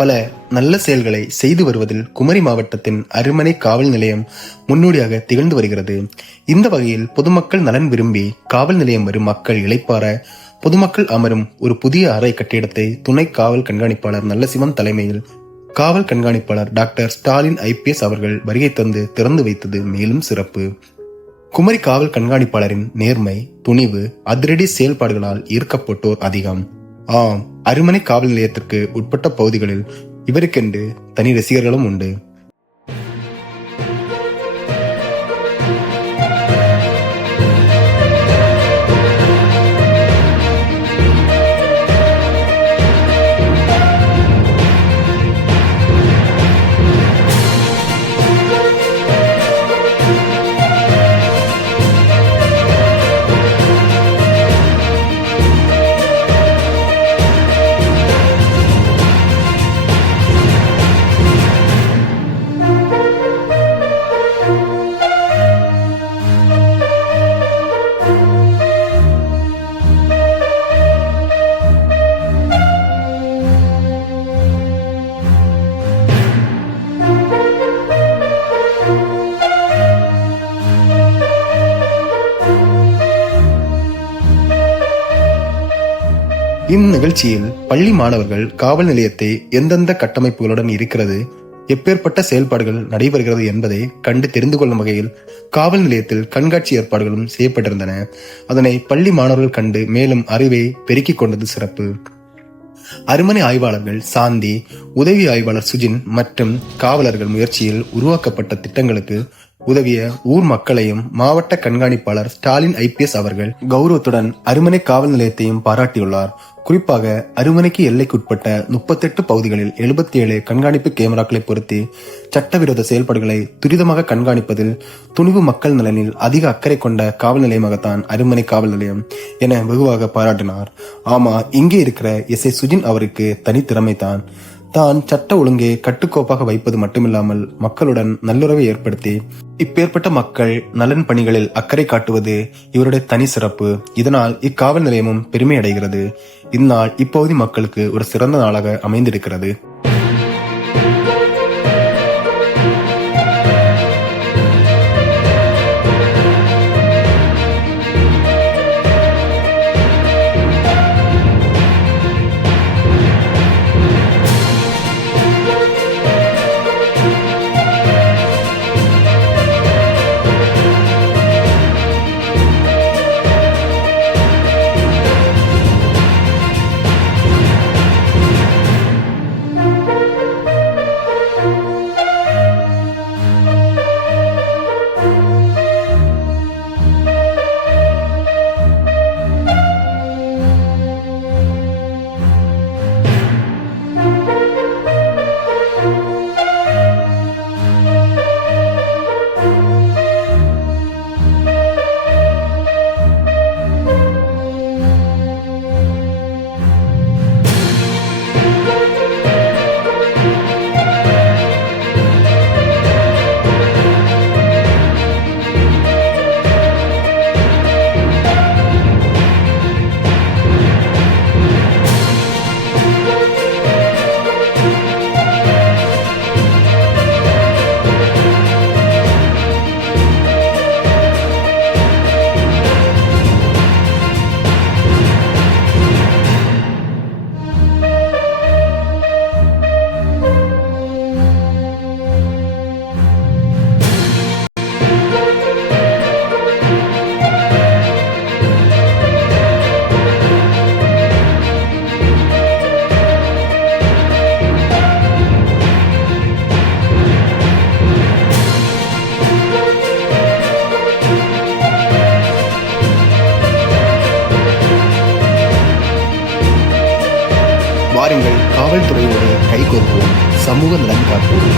பல நல்ல செயல்களை செய்து வருவதில் குமரி மாவட்டத்தின் அருமனை காவல் நிலையம் முன்னோடியாக திகழ்ந்து வருகிறது. இந்த வகையில் பொதுமக்கள் நலன் விரும்பி காவல் நிலையம் வரும் மக்கள் இளைப்பாற பொதுமக்கள் அமரும் ஒரு புதிய அறை கட்டிடத்தை துணை காவல் கண்காணிப்பாளர் நல்லசிவன் தலைமையில் காவல் கண்காணிப்பாளர் டாக்டர் ஸ்டாலின் IPS அவர்கள் வருகை தந்து திறந்து வைத்தது மேலும் சிறப்பு. குமரி காவல் கண்காணிப்பாளரின் நேர்மை, துணிவு, அதிரடி செயல்பாடுகளால் ஈர்க்கப்பட்டோர் அதிகம். ஆம், அருமனை காவல் நிலையத்திற்கு உட்பட்ட பகுதிகளில் இவருக்கென்று தனி ரசிகர்களும் உண்டு. இந்நிகழ்ச்சியில் பள்ளி மாணவர்கள் காவல் நிலையத்தை எந்தெந்த கட்டமைப்புகளுடன் இருக்கிறது, எப்பேற்பட்ட செயல்பாடுகள் நடைபெறுகிறது என்பதை கண்டு தெரிந்து கொள்ளும் வகையில் காவல் நிலையத்தில் கண்காட்சி ஏற்பாடுகளும் செய்யப்பட்டிருந்தன. அதனை பள்ளி மாணவர்கள் கண்டு மேலும் அறிவை பெருக்கிக் கொண்டது சிறப்பு. அருமனை ஆய்வாளர்கள் சாந்தி, உதவி ஆய்வாளர் சுஜின் மற்றும் காவலர்கள் முயற்சியில் உருவாக்கப்பட்ட திட்டங்களுக்கு உதவிய ஊர் மக்களையும் மாவட்ட கண்காணிப்பாளர் ஸ்டாலின் IPS அவர்கள் கௌரவத்துடன் அருமனை காவல் நிலையத்தையும் பாராட்டியுள்ளார். குறிப்பாக அருமனைக்கு எல்லைக்குட்பட்ட 38 பகுதிகளில் 77 கண்காணிப்பு கேமராக்களை பொருத்தி சட்டவிரோத செயல்பாடுகளை துரிதமாக கண்காணிப்பதில் துணிவு மக்கள் நலனில் அதிக அக்கறை கொண்ட காவல் நிலையமாகத்தான் அருமனை காவல் நிலையம் என வெகுவாக பாராட்டினார். ஆமா, இங்கே இருக்கிற SI சுஜின் அவருக்கு தனித்திறமை தான் சட்ட ஒழுங்கை கட்டுக்கோப்பாக வைப்பது மட்டுமில்லாமல் மக்களுடன் நல்லுறவை ஏற்படுத்தி இப்பேற்பட்ட மக்கள் நலன் பணிகளில் அக்கறை காட்டுவது இவருடைய தனி சிறப்பு. இதனால் இக்காவல் நிலையமும் பெருமை அடைகிறது. இந்நாள் இப்பகுதி மக்களுக்கு ஒரு சிறந்த நாளாக அமைந்திருக்கிறது. வாருங்கள், காவல்துறையோடு கைகோர்ப்போம், சமூக நலன் காப்போம்.